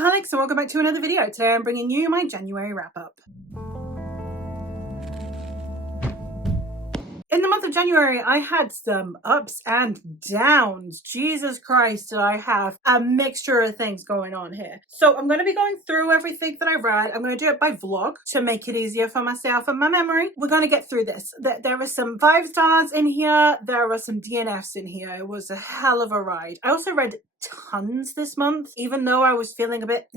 bookaholics, and welcome back to another video. Today I'm bringing you my January wrap-up. In the month of January, I had some ups and downs. Jesus Christ, did I have a mixture of things going on here. So I'm going to be going through everything that I read. I'm going to do it by vlog to make it easier for myself and my memory. We're going to get through this. There are some 5 stars in here. There are some DNFs in here. It was a hell of a ride. I also read tons this month, even though I was feeling a bit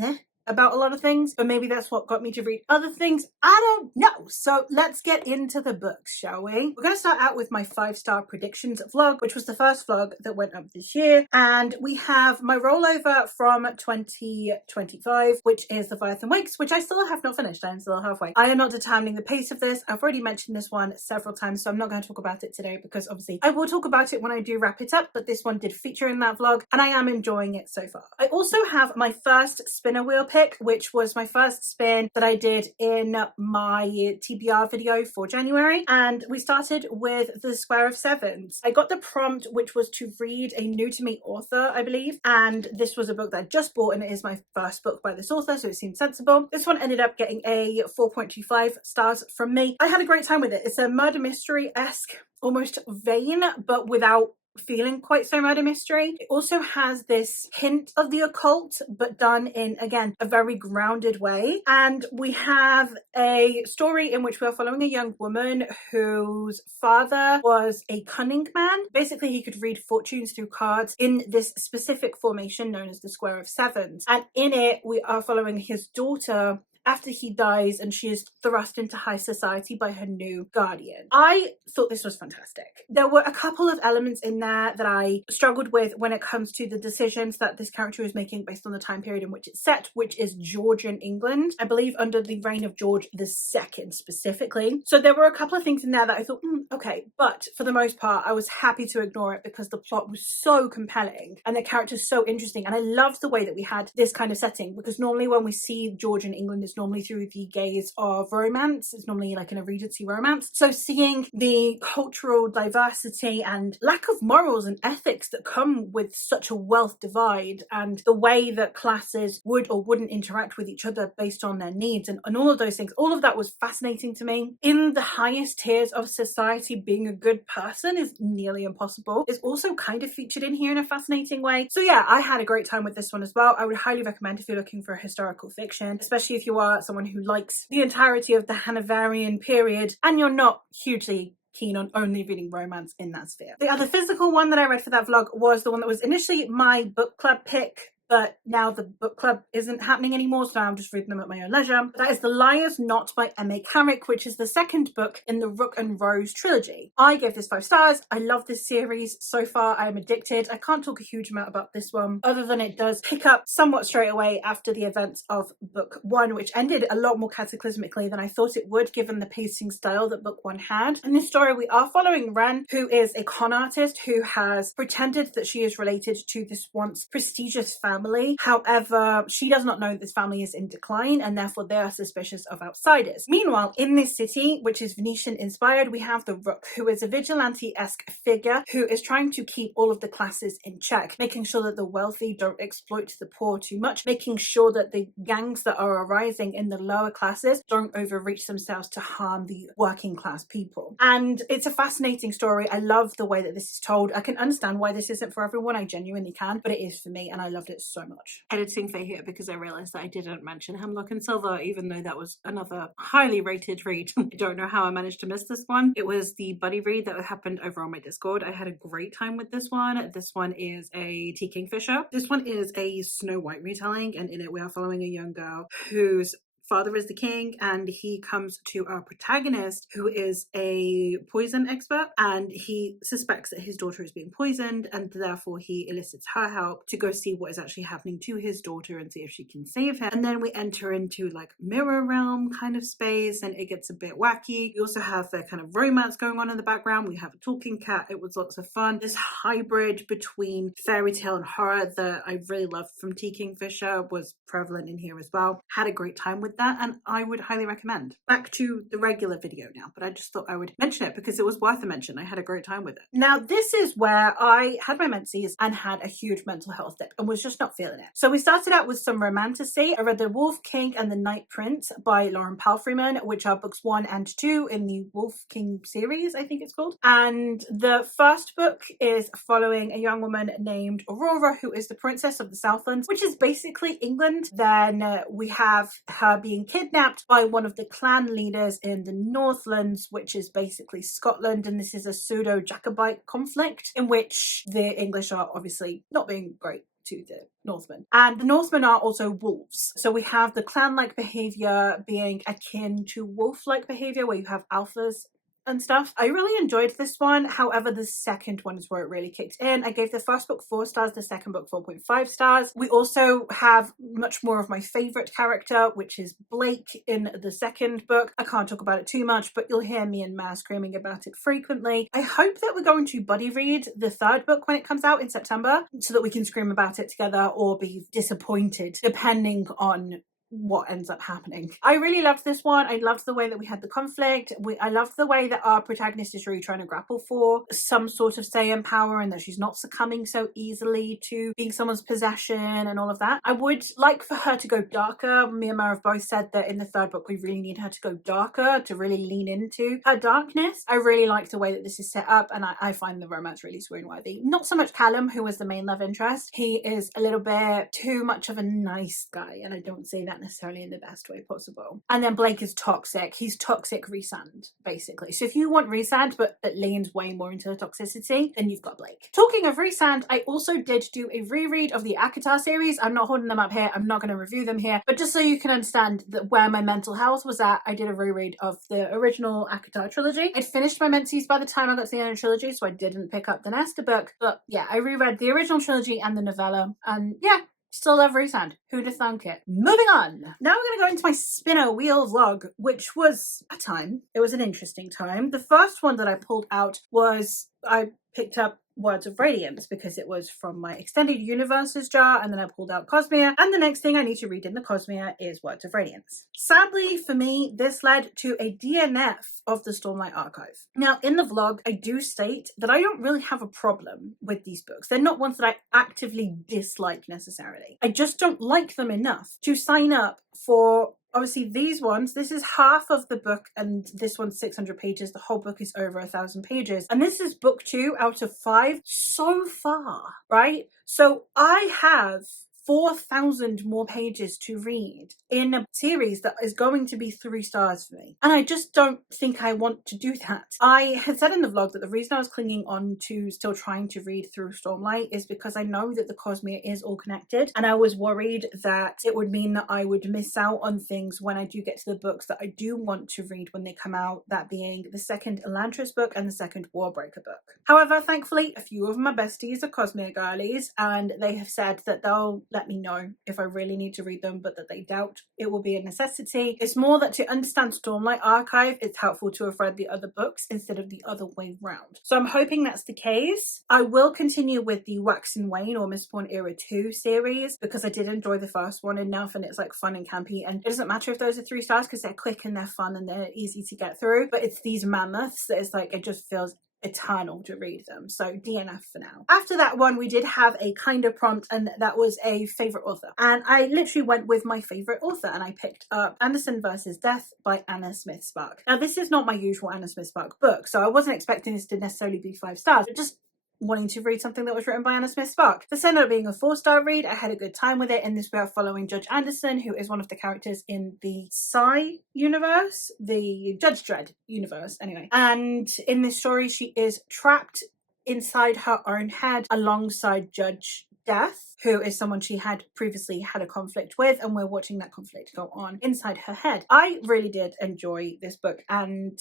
about a lot of things, but maybe that's what got me to read other things. I don't know. So let's get into the books, shall we? We're going to start out with my 5-star predictions vlog, which was the first vlog that went up this year. And we have my rollover from 2025, which is the Leviathan Wakes, which I still have not finished. I'm still halfway. I am not determining the pace of this. I've already mentioned this one several times, so I'm not going to talk about it today because obviously I will talk about it when I do wrap it up, but this one did feature in that vlog and I am enjoying it so far. I also have my first spinner wheel pick, which was my first spin that I did in my TBR video for January, and we started with the Square of Sevens. I got the prompt, which was to read a new to me author, I believe, and this was a book that I just bought and it is my first book by this author, so it seemed sensible. This one ended up getting a 4.25 stars from me. I had a great time with it. It's a murder mystery-esque almost vein, but without feeling quite so murder mystery. It also has this hint of the occult, but done in, again, a very grounded way. And we have a story in which we are following a young woman whose father was a cunning man. Basically, he could read fortunes through cards in this specific formation known as the Square of Sevens. And in it, we are following his daughter after he dies, and she is thrust into high society by her new guardian. I thought this was fantastic. There were a couple of elements in there that I struggled with when it comes to the decisions that this character is making based on the time period in which it's set, which is Georgian England, I believe under the reign of George II specifically. So there were a couple of things in there that I thought, okay, but for the most part, I was happy to ignore it because the plot was so compelling and the character's so interesting. And I loved the way that we had this kind of setting, because normally when we see Georgian England, normally through the gaze of romance. It's normally like in a Regency romance. So seeing the cultural diversity and lack of morals and ethics that come with such a wealth divide, and the way that classes would or wouldn't interact with each other based on their needs, and all of those things, all of that was fascinating to me. In the highest tiers of society, being a good person is nearly impossible. It's also kind of featured in here in a fascinating way. So yeah, I had a great time with this one as well. I would highly recommend if you're looking for a historical fiction, especially if you are someone who likes the entirety of the Hanoverian period and you're not hugely keen on only reading romance in that sphere. The other physical one that I read for that vlog was the one that was initially my book club pick, but now the book club isn't happening anymore, so now I'm just reading them at my own leisure. That is The Liar's Knot by M.A. Carrick, which is the second book in the Rook and Rose trilogy. I gave this 5 stars. I love this series. So far, I am addicted. I can't talk a huge amount about this one, other than it does pick up somewhat straight away after the events of book 1, which ended a lot more cataclysmically than I thought it would, given the pacing style that book 1 had. In this story, we are following Ren, who is a con artist who has pretended that she is related to this once prestigious family. However, she does not know this family is in decline, and therefore they are suspicious of outsiders. Meanwhile, in this city, which is Venetian inspired, we have the Rook, who is a vigilante-esque figure who is trying to keep all of the classes in check, making sure that the wealthy don't exploit the poor too much, making sure that the gangs that are arising in the lower classes don't overreach themselves to harm the working class people. And it's a fascinating story. I love the way that this is told. I can understand why this isn't for everyone. I genuinely can, but it is for me, and I loved it so much. Editing for here because I realized that I didn't mention Hemlock and Silver, even though that was another highly rated read. I don't know how I managed to miss this one. It was the buddy read that happened over on my Discord. I had a great time with this one. This one is a T. Kingfisher. This one is a Snow White retelling, and in it we are following a young girl whose father is the king, and he comes to our protagonist, who is a poison expert, and he suspects that his daughter is being poisoned, and therefore he elicits her help to go see what is actually happening to his daughter and see if she can save him. And then we enter into like mirror realm kind of space, and it gets a bit wacky. We also have the kind of romance going on in the background. We have a talking cat. It was lots of fun. This hybrid between fairy tale and horror that I really loved from T. Kingfisher was prevalent in here as well. Had a great time with that. that, and I would highly recommend. Back to the regular video now, but I just thought I would mention it because it was worth a mention. I had a great time with it. Now, this is where I had my menses and had a huge mental health dip and was just not feeling it. So we started out with some romantasy. I read The Wolf King and the Night Prince by Lauren Palfreyman, which are books 1 and 2 in the Wolf King series, I think it's called. And the first book is following a young woman named Aurora, who is the princess of the Southlands, which is basically England. Then we have her being kidnapped by one of the clan leaders in the Northlands, which is basically Scotland. And this is a pseudo Jacobite conflict in which the English are obviously not being great to the Northmen. And the Northmen are also wolves. So we have the clan-like behavior being akin to wolf-like behavior, where you have alphas and stuff. I really enjoyed this one. However, the second one is where it really kicked in. I gave the first book 4 stars, the second book 4.5 stars. We also have much more of my favorite character, which is Blake in the second book. I can't talk about it too much, but you'll hear me and Ma screaming about it frequently. I hope that we're going to buddy read the third book when it comes out in September, so that we can scream about it together or be disappointed, depending on what ends up happening. I really loved this one. I loved the way that we had the conflict. I loved the way that our protagonist is really trying to grapple for some sort of say and power, and that she's not succumbing so easily to being someone's possession and all of that. I would like for her to go darker. Me and Mara have both said that in the third book we really need her to go darker, to really lean into her darkness. I really like the way that this is set up, and I find the romance really swoon-worthy. Not so much Callum, who was the main love interest. He is a little bit too much of a nice guy, and I don't say that necessarily in the best way possible. And then Blake is toxic. He's toxic Rhysand, basically. So if you want Rhysand, but that leans way more into the toxicity, then you've got Blake. Talking of Rhysand, I also did do a reread of the ACOTAR series. I'm not holding them up here. I'm not going to review them here. But just so you can understand that where my mental health was at, I did a reread of the original ACOTAR trilogy. I'd finished my menses by the time I got to the end of the trilogy, so I didn't pick up the Nesta book. But yeah, I reread the original trilogy and the novella. And yeah, still love Rhysand. Who'd have thunk it? Moving on. Now we're going to go into my spinner wheel vlog, which was a time. It was an interesting time. The first one that I pulled out was I picked up Words of Radiance because it was from my Extended Universes jar, and then I pulled out Cosmere, and the next thing I need to read in the Cosmere is Words of Radiance. Sadly for me, this led to a DNF of the Stormlight Archive. Now in the vlog, I do state that I don't really have a problem with these books. They're not ones that I actively dislike necessarily. I just don't like them enough to sign up for. Obviously these ones, this is half of the book, and this one's 600 pages. The whole book is over 1,000 pages. And this is book 2 out of 5 so far, right? So I have 4,000 more pages to read in a series that is going to be 3 stars for me. And I just don't think I want to do that. I had said in the vlog that the reason I was clinging on to still trying to read through Stormlight is because I know that the Cosmere is all connected, and I was worried that it would mean that I would miss out on things when I do get to the books that I do want to read when they come out, that being the second Elantris book and the second Warbreaker book. However, thankfully, a few of my besties are Cosmere girlies, and they have said that they'll let me know if I really need to read them, but that they doubt it will be a necessity. It's more that to understand Stormlight Archive, it's helpful to have read the other books instead of the other way round. So I'm hoping that's the case. I will continue with the Wax and Wane or Mistborn Era 2 series because I did enjoy the first one enough, and it's like fun and campy, and it doesn't matter if those are 3 stars because they're quick and they're fun and they're easy to get through, but it's these mammoths that it's like it just feels eternal to read them. So DNF for now. After that one, we did have a kind of prompt, and that was a favorite author. And I literally went with my favorite author, and I picked up Anderson vs. Death by Anna Smith Spark. Now, this is not my usual Anna Smith Spark book, so I wasn't expecting this to necessarily be 5 stars, but just wanting to read something that was written by Anna Smith Spark. This ended up being a 4-star read. I had a good time with it. In this, we are following Judge Anderson, who is one of the characters in the Psy universe, the Judge Dredd universe, anyway. And in this story, she is trapped inside her own head alongside Judge Death, who is someone she had previously had a conflict with, and we're watching that conflict go on inside her head. I really did enjoy this book, and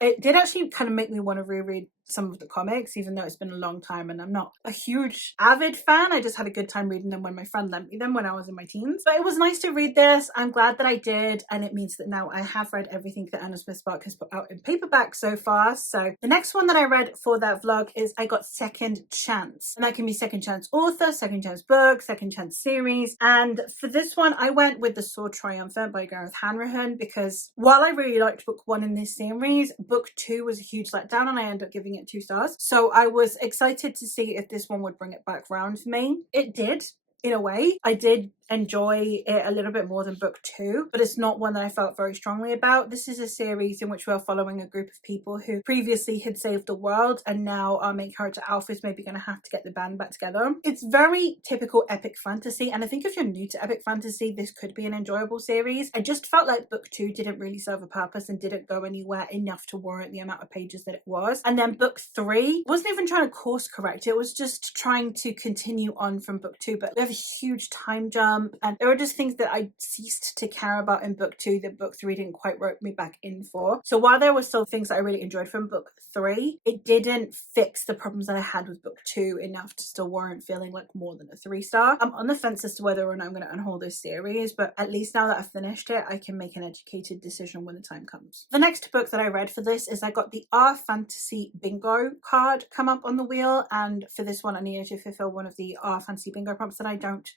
it did actually kind of make me want to reread some of the comics, even though it's been a long time and I'm not a huge avid fan. I just had a good time reading them when my friend lent me them when I was in my teens. But it was nice to read this. I'm glad that I did, and it means that now I have read everything that Anna Smith Spark has put out in paperback so far. So the next one that I read for that vlog is I got Second Chance, and that can be second chance author, second chance book, second chance series. And for this one, I went with The Sword Triumphant by Gareth Hanrahan, because while I really liked book 1 in this series, book 2 was a huge letdown and I ended up giving it 2 stars. So I was excited to see if this one would bring it back round for me. It did. In a way, I did enjoy it a little bit more than book 2, but it's not one that I felt very strongly about. This is a series in which we're following a group of people who previously had saved the world, and now our main character Alf is maybe going to have to get the band back together. It's very typical epic fantasy, and I think if you're new to epic fantasy, this could be an enjoyable series. I just felt like book 2 didn't really serve a purpose and didn't go anywhere enough to warrant the amount of pages that it was. And then book 3 wasn't even trying to course correct, it was just trying to continue on from book 2, but we have a huge time jump, and there were just things that I ceased to care about in book 2 that book 3 didn't quite rope me back in for. So while there were still things that I really enjoyed from book 3, it didn't fix the problems that I had with book 2 enough to still warrant feeling like more than a 3-star. I'm on the fence as to whether or not I'm going to unhaul this series, but at least now that I've finished it, I can make an educated decision when the time comes. The next book that I read for this is I got the R Fantasy Bingo card come up on the wheel, and for this one I needed to fulfill one of the R Fantasy Bingo prompts that I don't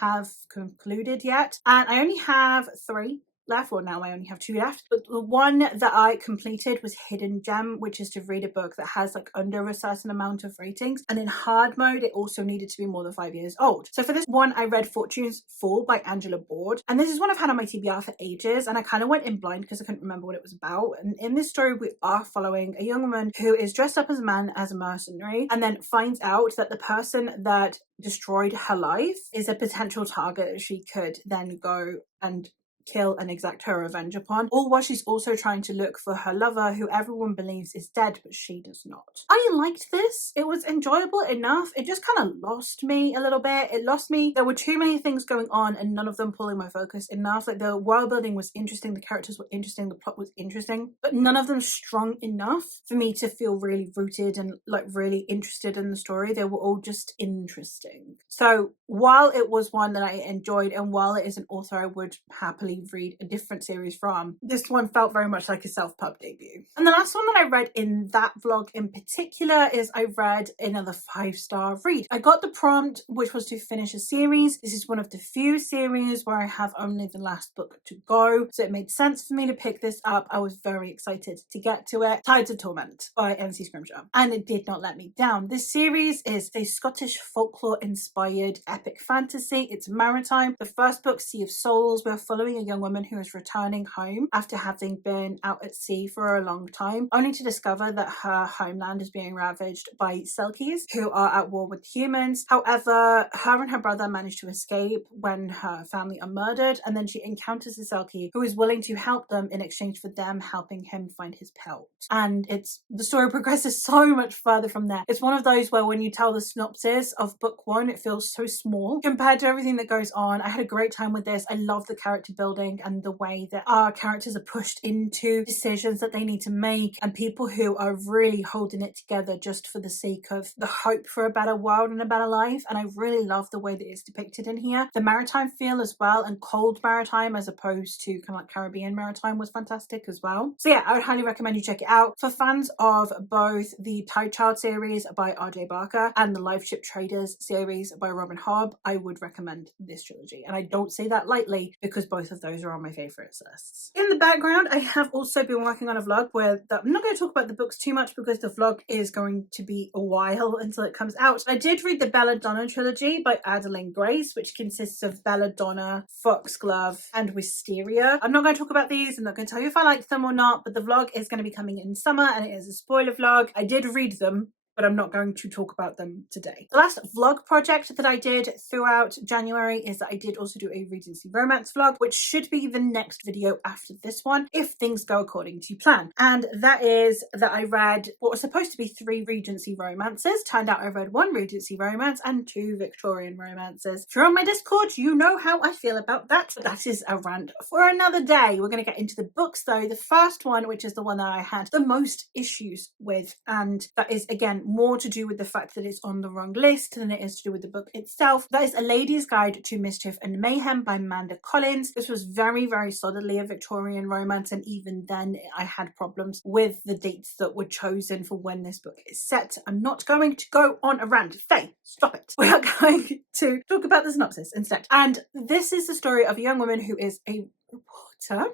have concluded yet, and I only have 3 left. Well, now I only have 2 left, but the one that I completed was Hidden Gem, which is to read a book that has like under a certain amount of ratings, and in hard mode it also needed to be more than 5 years old. So for this one I read Fortune's Fall by Angela Board, and this is one I've had on my TBR for ages, and I kind of went in blind because I couldn't remember what it was about. And in this story we are following a young woman who is dressed up as a man as a mercenary, and then finds out that the person that destroyed her life is a potential target that she could then go and kill and exact her revenge upon, all while she's also trying to look for her lover, who everyone believes is dead, but she does not. I liked this. It was enjoyable enough. It just kind of lost me a little bit. It lost me. There were too many things going on and none of them pulling my focus enough. Like, the world building was interesting, the characters were interesting, the plot was interesting, but none of them strong enough for me to feel really rooted and like really interested in the story. They were all just interesting. So while it was one that I enjoyed, and while it is an author I would happily read a different series from, this one felt very much like a self-pub debut. And the last one that I read in that vlog in particular is I read another 5-star read. I got the prompt, which was to finish a series. This is one of the few series where I have only the last book to go, so it made sense for me to pick this up. I was very excited to get to it. Tides of Torment by NC Scrimshaw, and it did not let me down. This series is a Scottish folklore inspired epic fantasy. It's maritime. The first book, Sea of Souls, we're following a young woman who is returning home after having been out at sea for a long time, only to discover that her homeland is being ravaged by Selkies, who are at war with humans. However, her and her brother manage to escape when her family are murdered, and then she encounters a Selkie who is willing to help them in exchange for them helping him find his pelt. And the story progresses so much further from there. It's one of those where when you tell the synopsis of book 1, it feels so small compared to everything that goes on. I had a great time with this. I love the character building and the way that our characters are pushed into decisions that they need to make, and people who are really holding it together just for the sake of the hope for a better world and a better life. And I really love the way that it's depicted in here. The maritime feel as well, and cold maritime as opposed to kind of like Caribbean maritime, was fantastic as well. So yeah, I would highly recommend you check it out. For fans of both the Tide Child series by RJ Barker and the Live Ship Traders series by Robin Hobb, I would recommend this trilogy. And I don't say that lightly because both of those are on my favourites lists. In the background, I have also been working on a vlog where I'm not going to talk about the books too much because the vlog is going to be a while until it comes out. I did read the Belladonna trilogy by Adeline Grace, which consists of Belladonna, Foxglove, and Wisteria. I'm not going to talk about these. I'm not going to tell you if I liked them or not, but the vlog is going to be coming in summer and it is a spoiler vlog. I did read them, but I'm not going to talk about them today. The last vlog project that I did throughout January is that I did also do a Regency romance vlog, which should be the next video after this one, if things go according to plan. And that is that I read what was supposed to be 3 Regency romances. Turned out I read 1 Regency romance and 2 Victorian romances. If you're on my Discord, you know how I feel about that. But that is a rant for another day. We're going to get into the books though. The first one, which is the one that I had the most issues with, and that is again more to do with the fact that it's on the wrong list than it is to do with the book itself. That is A Lady's Guide to Mischief and Mayhem by Amanda Collins. This was very, very solidly a Victorian romance, and even then I had problems with the dates that were chosen for when this book is set. I'm not going to go on a rant. Faye, stop it. We are going to talk about the synopsis instead. And this is the story of a young woman who is a reporter.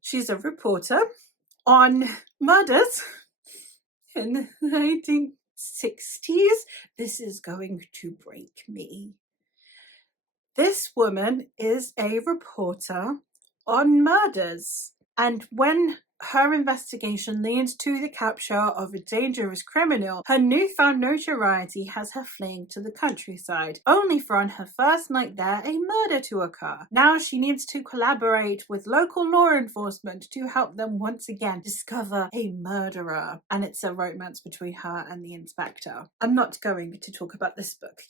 She's a reporter on murders in the 1960s. This is going to break me. This woman is a reporter on murders, and when her investigation leads to the capture of a dangerous criminal, her newfound notoriety has her fleeing to the countryside, only for on her first night there a murder to occur. Now she needs to collaborate with local law enforcement to help them once again discover a murderer, and it's a romance between her and the inspector. I'm not going to talk about this book.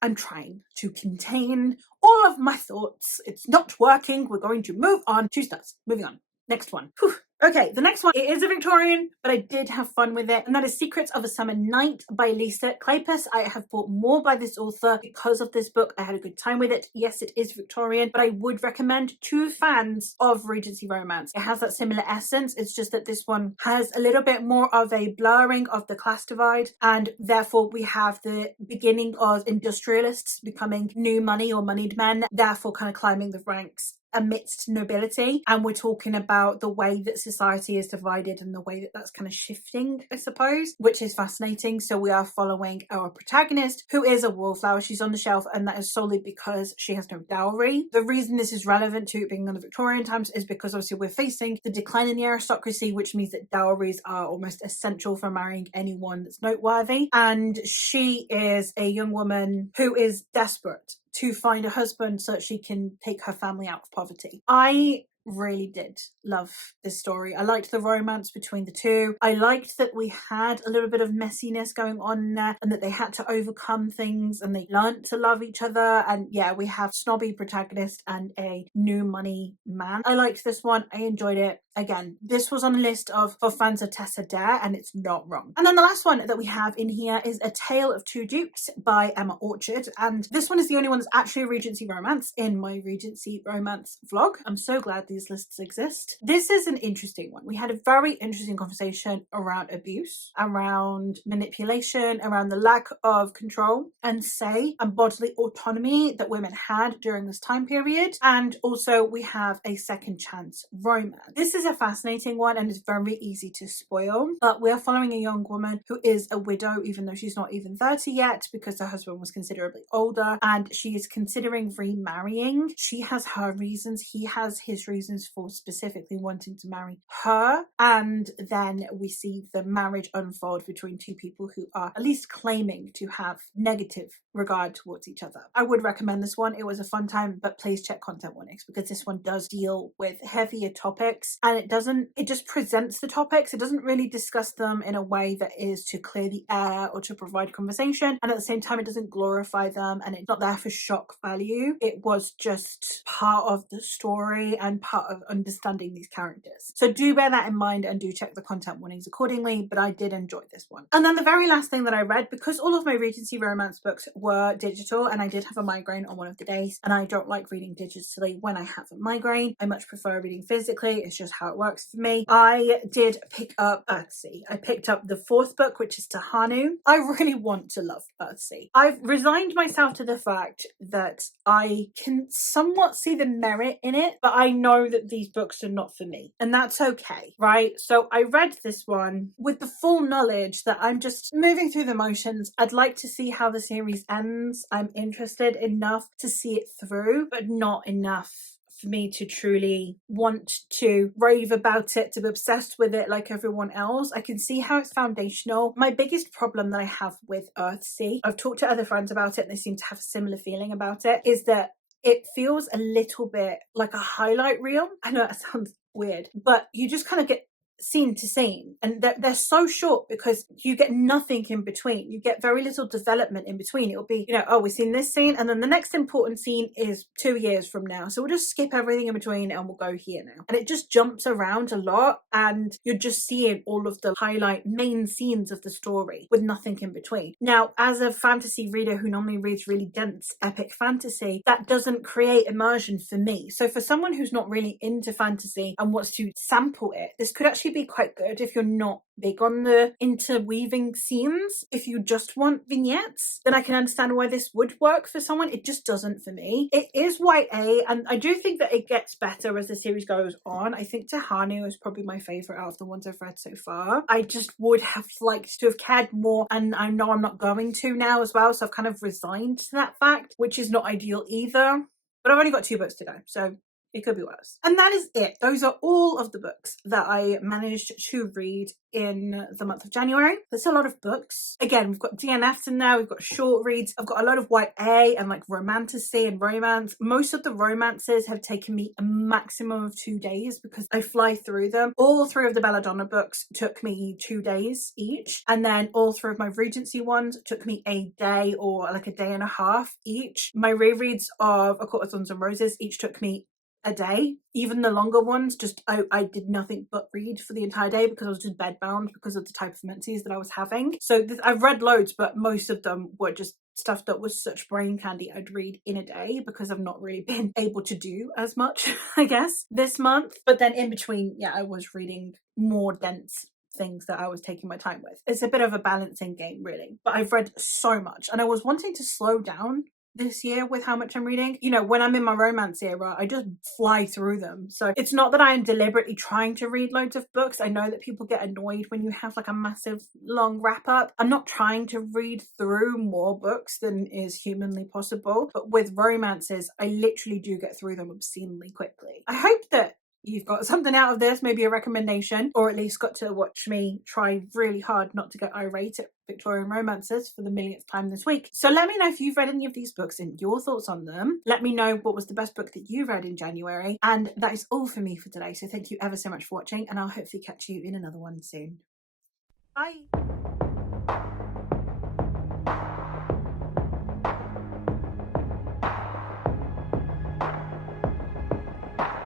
I'm trying to contain all of my thoughts. It's not working. We're going to move on. 2 stars. Moving on. Next one. Whew. Okay, the next one, it is a Victorian, but I did have fun with it, and that is Secrets of a Summer Night by Lisa Kleypas. I have bought more by this author because of this book. I had a good time with it. Yes, it is Victorian, but I would recommend to fans of Regency romance. It has that similar essence. It's just that this one has a little bit more of a blurring of the class divide, and therefore we have the beginning of industrialists becoming new money or moneyed men, therefore kind of climbing the ranks amidst nobility. And we're talking about the way that society is divided and the way that that's kind of shifting, I suppose, which is fascinating. So we are following our protagonist, who is a wallflower. She's on the shelf, and that is solely because she has no dowry. The reason this is relevant to it being in the Victorian times is because obviously we're facing the decline in the aristocracy, which means that dowries are almost essential for marrying anyone that's noteworthy. And she is a young woman who is desperate to find a husband so that she can take her family out of poverty. I really did love this story. I liked the romance between the two. I liked that we had a little bit of messiness going on there, and that they had to overcome things and they learned to love each other. And yeah, we have snobby protagonist and a new money man. I liked this one. I enjoyed it. Again, this was on a list for fans of Tessa Dare, and it's not wrong. And then the last one that we have in here is A Tale of Two Dukes by Emma Orchard. And this one is the only one that's actually a Regency romance in my Regency romance vlog. I'm so glad these lists exist. This is an interesting one. We had a very interesting conversation around abuse, around manipulation, around the lack of control and say and bodily autonomy that women had during this time period. And also we have a second chance romance. This is a fascinating one, and it's very easy to spoil, but we're following a young woman who is a widow, even though she's not even 30 yet, because her husband was considerably older, and she is considering remarrying. She has her reasons, he has his reasons for specifically wanting to marry her, and then we see the marriage unfold between two people who are at least claiming to have negative regard towards each other. I would recommend this one. It was a fun time, but please check content warnings, because this one does deal with heavier topics, and it just presents the topics. It doesn't really discuss them in a way that is to clear the air or to provide conversation, and at the same time it doesn't glorify them, and it's not there for shock value. It was just part of the story and part of understanding these characters. So do bear that in mind and do check the content warnings accordingly, but I did enjoy this one. And then the very last thing that I read, because all of my Regency romance books were digital and I did have a migraine on one of the days, and I don't like reading digitally when I have a migraine. I much prefer reading physically. It's just how it works for me. I did pick up Earthsea. I picked up the 4th book, which is Tahanu. I really want to love Earthsea. I've resigned myself to the fact that I can somewhat see the merit in it, but I know that these books are not for me, and that's okay, right? So I read this one with the full knowledge that I'm just moving through the motions. I'd like to see how the series ends. I'm interested enough to see it through, but not enough for me to truly want to rave about it, to be obsessed with it like everyone else. I can see how it's foundational. My biggest problem that I have with Earthsea, I've talked to other friends about it and they seem to have a similar feeling about it, is that it feels a little bit like a highlight reel. I know that sounds weird, but you just kind of get scene to scene, and they're so short because you get nothing in between. You get very little development in between. It'll be, you know, oh, we've seen this scene, and then the next important scene is 2 years from now, so we'll just skip everything in between and we'll go here now. And it just jumps around a lot, and you're just seeing all of the highlight main scenes of the story with nothing in between. Now, as a fantasy reader who normally reads really dense epic fantasy, that doesn't create immersion for me. So for someone who's not really into fantasy and wants to sample it, this could actually be quite good if you're not big on the interweaving scenes. If you just want vignettes, then I can understand why this would work for someone. It just doesn't for me. It is YA, and I do think that it gets better as the series goes on. I think Tahani is probably my favourite out of the ones I've read so far. I just would have liked to have cared more, and I know I'm not going to now as well, so I've kind of resigned to that fact, which is not ideal either. But I've only got 2 books to go, so it could be worse. And that is it. Those are all of the books that I managed to read in the month of January. There's a lot of books. Again, we've got DNFs in there, we've got short reads. I've got a lot of YA and like romantasy and romance. Most of the romances have taken me a maximum of 2 days because I fly through them. All 3 of the Belladonna books took me 2 days each. And then all 3 of my Regency ones took me a day or like a day and a half each. My rereads of A Court of Thorns and Roses each took me a day. Even the longer ones, just I did nothing but read for the entire day because I was just bedbound because of the type of menses that I was having. So I've read loads, but most of them were just stuff that was such brain candy I'd read in a day because I've not really been able to do as much, I guess, this month. But then in between, yeah, I was reading more dense things that I was taking my time with. It's a bit of a balancing game, really. But I've read so much, and I was wanting to slow down this year with how much I'm reading. You know, when I'm in my romance era, I just fly through them. So it's not that I am deliberately trying to read loads of books. I know that people get annoyed when you have like a massive long wrap up. I'm not trying to read through more books than is humanly possible. But with romances, I literally do get through them obscenely quickly. I hope that you've got something out of this, maybe a recommendation, or at least got to watch me try really hard not to get irate at Victorian romances for the millionth time this week. So let me know if you've read any of these books and your thoughts on them. Let me know what was the best book that you read in January. And that is all for me for today. So thank you ever so much for watching, and I'll hopefully catch you in another one soon. Bye.